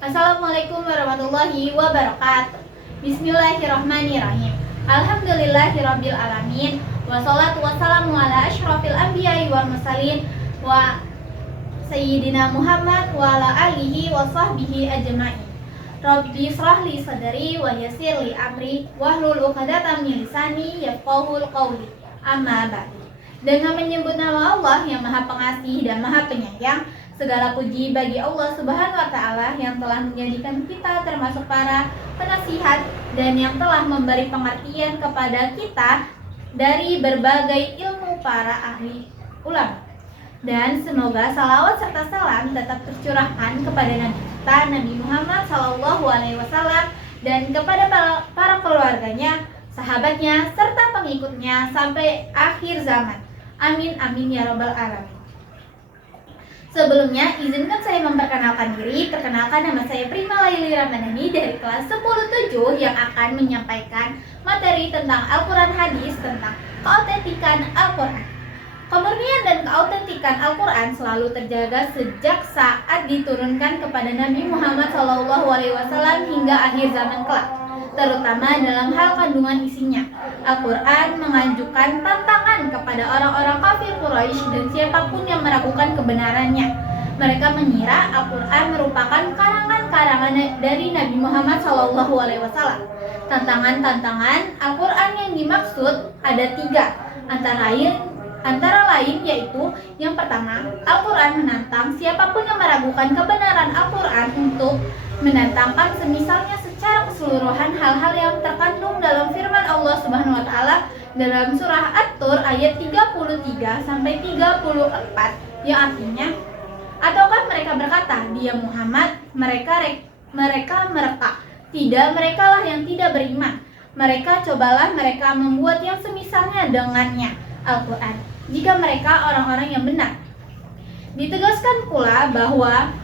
Assalamualaikum warahmatullahi wabarakatuh. Bismillahirrahmanirrahim. Alhamdulillahirabbil alamin. Wassalatu wassalamu ala asyrafil anbiya'i wal mursalin wa sayyidina Muhammad wa ala alihi wa sahbihi ajma'in. Rabbi israh li sadri wa yassir li amri wahlul 'uqdatam min lisani yafqahul qawli. Amma ba'du. Dengan menyebut nama Allah yang Maha Pengasih dan Maha Penyayang, segala puji bagi Allah Subhanahu wa Ta'ala yang telah menjadikan kita termasuk para penasihat dan yang telah memberi pengertian kepada kita dari berbagai ilmu para ahli ulama. Dan semoga salawat serta salam tetap tercurahkan kepada Nabi kita, Nabi Muhammad SAW, dan kepada para keluarganya, sahabatnya, serta pengikutnya sampai akhir zaman. Amin amin ya rabbal alamin. Sebelumnya, izinkan saya memperkenalkan diri. Perkenalkan, nama saya Prima Laili Ramadhani dari kelas 10-7 yang akan menyampaikan materi tentang Al-Quran Hadis, tentang keautentikan Al-Quran. Kemurnian dan keautentikan Al-Quran selalu terjaga sejak saat diturunkan kepada Nabi Muhammad SAW hingga akhir zaman kelak, terutama dalam hal kandungan isinya. Al-Quran mengajukan tantangan kepada orang-orang kafir Quraisy dan siapapun yang meragukan kebenarannya. Mereka mengira Al-Quran merupakan karangan-karangan dari Nabi Muhammad SAW. Tantangan-tantangan Al-Quran yang dimaksud ada 3, antara lain yaitu yang pertama, Al-Quran menantang siapapun yang meragukan kebenaran Al-Quran untuk menantangkan semisalnya secara keseluruhan hal-hal yang terkandung dalam firman Allah Subhanahu wa Ta'ala dalam surah At-Tur ayat 33 sampai 34, yang artinya, ataukah mereka berkata, dia Muhammad, mereka mereka, tidak, merekalah yang tidak beriman. Mereka cobalah mereka membuat yang semisalnya dengannya, Al-Quran, jika mereka orang-orang yang benar. Ditegaskan pula bahwa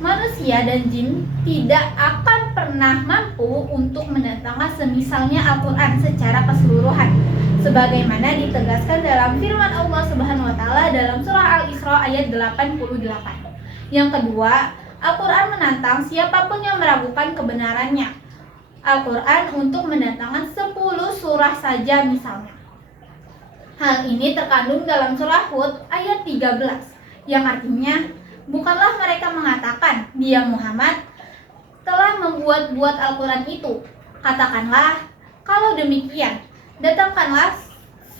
manusia dan jin tidak akan pernah mampu untuk mendatangkan semisalnya Al-Quran secara keseluruhan, sebagaimana ditegaskan dalam firman Allah Subhanahu wa Ta'ala dalam surah Al-Isra ayat 88. Yang kedua, Al-Quran menantang siapapun yang meragukan kebenarannya Al-Quran untuk mendatangkan 10 surah saja misalnya. Hal ini terkandung dalam surah Hud ayat 13, yang artinya, bukanlah mereka mengatakan, dia Muhammad telah membuat-buat Al-Quran itu. Katakanlah, kalau demikian, datangkanlah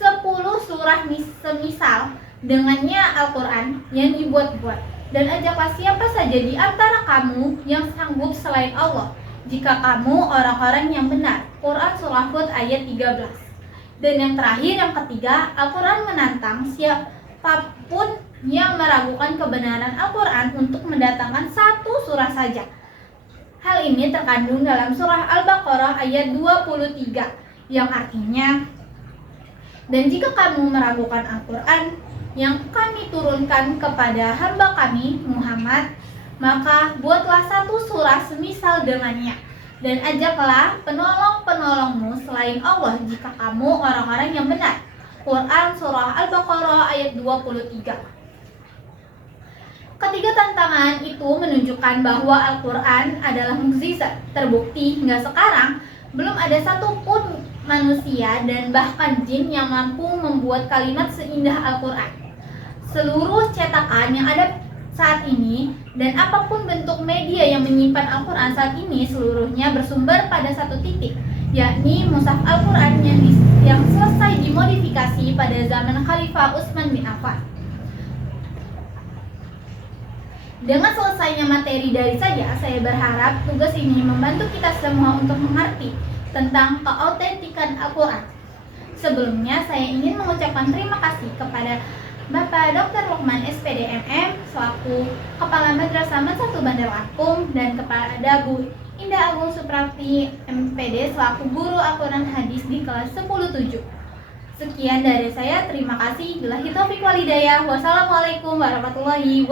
10 surah semisal dengannya Al-Quran yang dibuat-buat, dan ajaklah siapa saja di antara kamu yang sanggup selain Allah, jika kamu orang-orang yang benar. Quran surah Hud ayat 13. Dan yang terakhir, yang ketiga, Al-Quran menantang siapapun yang meragukan kebenaran Al-Quran untuk mendatangkan 1 surah saja. Hal ini terkandung dalam surah Al-Baqarah ayat 23, yang artinya, dan jika kamu meragukan Al-Quran yang kami turunkan kepada hamba kami Muhammad, maka buatlah 1 surah semisal dengannya, dan ajaklah penolong-penolongmu selain Allah jika kamu orang-orang yang benar. Quran surah Al-Baqarah ayat 23. Ketiga tantangan itu menunjukkan bahwa Al-Quran adalah mukjizat. Terbukti hingga sekarang belum ada satupun manusia dan bahkan jin yang mampu membuat kalimat seindah Al-Quran. Seluruh cetakan yang ada saat ini dan apapun bentuk media yang menyimpan Al-Quran saat ini seluruhnya bersumber pada satu titik, yakni mushaf Al-Quran yang selesai dimodifikasi pada zaman Khalifah Utsman bin Affan. Dengan selesainya materi dari saya berharap tugas ini membantu kita semua untuk mengerti tentang keautentikan Al-Quran. Sebelumnya, saya ingin mengucapkan terima kasih kepada Bapak Dr. Lukman SPD MM selaku Kepala Madrasah Man 1 Bandar Lampung dan kepada Bu Indah Agung Suprati MPD selaku Guru Al-Quran Hadis di kelas 10-7. Sekian dari saya, terima kasih. Billahi taufiq wal hidayah. Wassalamualaikum warahmatullahi wabarakatuh.